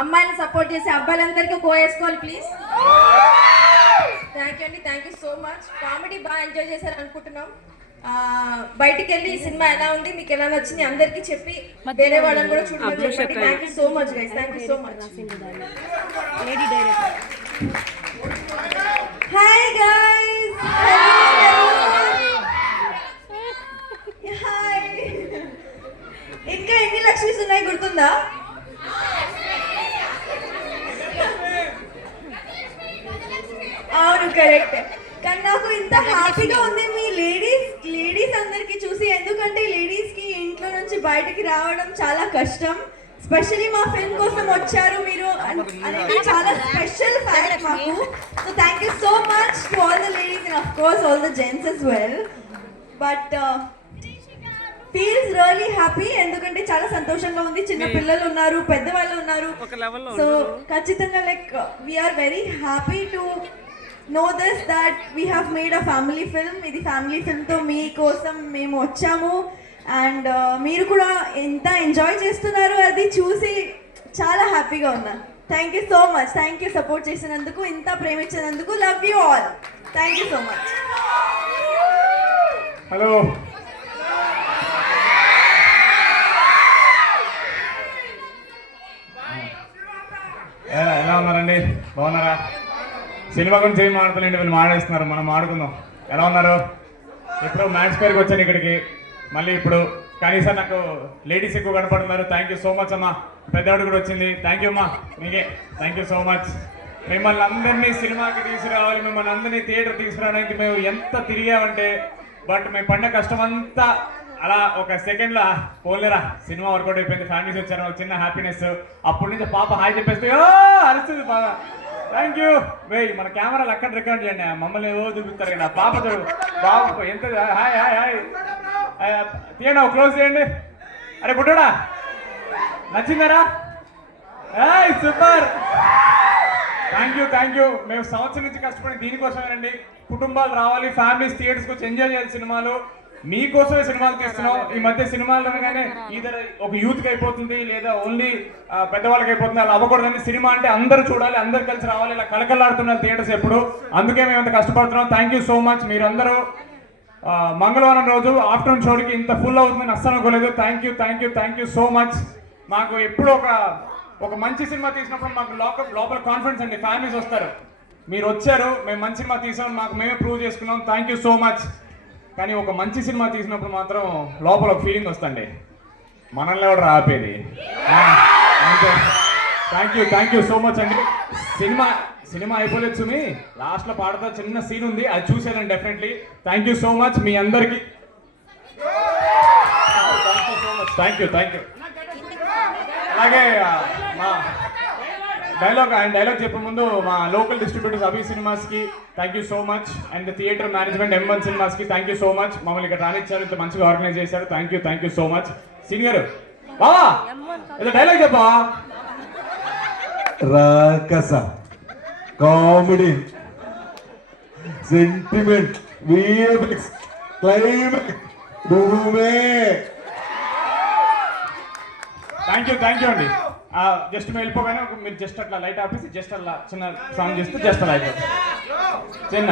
అమ్మాయిని సపోర్ట్ చేసి అబ్బాయిలందరికీ కోయేసుకోవాలి please. Thank you అండి, thank you so much. Comedy బాగా ఎంజాయ్ చేశారు అనుకుంటున్నాం. బయటికి వెళ్ళి ఈ సినిమా ఎలా ఉంది, మీకు ఎలా నచ్చింది అందరికీ చెప్పి వేరే వాళ్ళని కూడా చూడమని చెప్పండి. Thank you so much guys, thank you so much. Hi guys, hi. ఇంకా ఎన్ని లక్ష్మీస్ ఉన్నాయి గుర్తుందా? అవును కరెక్ట్. కానీ నాకు ఇంత హ్యాపీగా ఉంది మీ లేడీస్ అందరికి చూసి. ఎందుకంటే లేడీస్ కి ఇంట్లో నుంచి బయటికి రావడం చాలా కష్టం. స్పెషల్లీ మా ఫిల్మ్ కోసం వచ్చారు మీరు అనేది చాలా స్పెషల్ ఫ్యాక్ట్ మాకు. So thank you so much to all the ladies and of course all the gents as well. But feels really happy. ఎందుకంటే చాలా సంతోషంగా ఉంది. చిన్న పిల్లలు ఉన్నారు, పెద్దవాళ్ళు ఉన్నారు. సో ఖచ్చితంగా like we're very happy to know this that we have made a family film. ఇది ఫ్యామిలీ ఫిల్మ్ తో మీకోసం మేము వచ్చాము. అండ్ మీరు కూడా ఎంత ఎంజాయ్ చేస్తున్నారు అది చూసి చాలా హ్యాపీగా ఉన్నాను. Thank you so much. Thank you support చేసినందుకు, ఇంత ప్రేమించినందుకు. Love you all. Thank you so much. Hello, ఎలా ఉన్నారండి? బాగున్నారా? సినిమా గురించి ఏం మాట్లాడలేండి, వీళ్ళు మాట్లాడిస్తున్నారు, మనం ఆడుకుందాం. ఎలా ఉన్నారు? ఇప్పుడు మ్యాచ్ పేరుకి వచ్చాను ఇక్కడికి మళ్ళీ. ఇప్పుడు కనీసం నాకు లేడీస్ ఎక్కువ కనపడుతున్నారు. థ్యాంక్ యూ సో మచ్ అమ్మా. పెద్దవాడు కూడా వచ్చింది. థ్యాంక్ యూ అమ్మా, మీకే థ్యాంక్ యూ సో మచ్. మిమ్మల్ని అందరినీ సినిమాకి తీసుకురావాలి, మిమ్మల్ని అందరినీ థియేటర్ తీసుకురావడానికి మేము ఎంత తిరిగామంటే, బట్ మేము పడిన కష్టం అంతా అలా ఒక సెకండ్లో పోలేరా సినిమా వర్కౌట్ అయిపోయింది. ఫ్యామిలీస్ వచ్చారు, ఒక చిన్న హ్యాపీనెస్. అప్పటి నుంచి పాప హాయ్ చెప్పేస్తే అరుస్తుంది బాగా. Thank you. వేయ్ మన కెమెరాలు అక్కడ రికార్డ్ చేయండి, మమ్మల్ని ఏవో చూపిస్తారు కదా. పాప చూడు బాబు ఎంత హాయ్ హాయ్ హాయ్ తీయండి, క్లోజ్ చేయండి. అరే బుడ్డోడా నచ్చిందరా? సూపర్. Thank you. మేము సంవత్సరం నుంచి కష్టపడి దీనికోసమేనండి. కుటుంబాలు రావాలి, ఫ్యామిలీస్ థియేటర్స్కి వచ్చి ఎంజాయ్ చేయాలి సినిమాలు. మీకోసమే సినిమాలు తీస్తున్నాం. ఈ మధ్య సినిమాలు అనగానే ఈధర్ ఒక యూత్కి అయిపోతుంది లేదా ఓన్లీ పెద్దవాళ్ళకి అయిపోతుంది, అలా అవ్వకూడదని. సినిమా అంటే అందరూ చూడాలి, అందరు కలిసి రావాలి. ఇలా కలకలాడుతున్నారు థియేటర్స్ ఎప్పుడు. అందుకే మేము అంత కష్టపడుతున్నాం. Thank you so much. మీరందరూ మంగళవారం రోజు ఆఫ్టర్నూన్ షోకి ఇంత ఫుల్ అవుతుందని అస్సలు అనుకోలేదు. Thank you so much. మాకు ఎప్పుడు ఒక మంచి సినిమా తీసినప్పుడు మాకు లోపల కాన్ఫిడెన్స్ అండి. ఫ్యామిలీస్ వస్తారు, మీరు వచ్చారు, మేము మంచి సినిమా తీసాం, మాకు మేమే ప్రూవ్ చేసుకున్నాం. Thank you so much. కానీ ఒక మంచి సినిమా తీసినప్పుడు మాత్రం లోపల ఒక ఫీలింగ్ వస్తుంది, మనల్ని ఎవరు ఆపేది. థ్యాంక్ యూ సో మచ్ అండి. సినిమా అయిపోలేదు సుమి, లాస్ట్లో పాడతా చిన్న సీన్ ఉంది, అది చూసానండి definitely. Thank you so much మీ అందరికీ. Thank you. అలాగే మా డైలాగ్ చెప్పే ముందు మా లోకల్ డిస్ట్రిబ్యూటర్స్ అభి సినిమాస్కి thank you so much. And theatre management M1 సినిమాస్కి థ్యాంక్ యూ సో మచ్. మమ్మల్ని ఇక్కడ రానిచ్చారు, ఇంత మంచిగా ఆర్గనైజ్ చేశారు. Thank you so much. Senior బావా ఏదో డైలాగ్ చెప్పా. రాకస కామెడీ సెంటిమెంట్ విఎఫ్ఎక్స్ క్లైమాక్స్ భూమే. థ్యాంక్ యూ అండి. జస్ట్ మేము వెళ్ళిపోగానే మీరు జస్ట్ అట్లా లైట్ ఆపేసి జస్ట్ అలా చిన్న సాంగ్ చేస్తే జస్ట్ అలా అయిపోతుంది చిన్న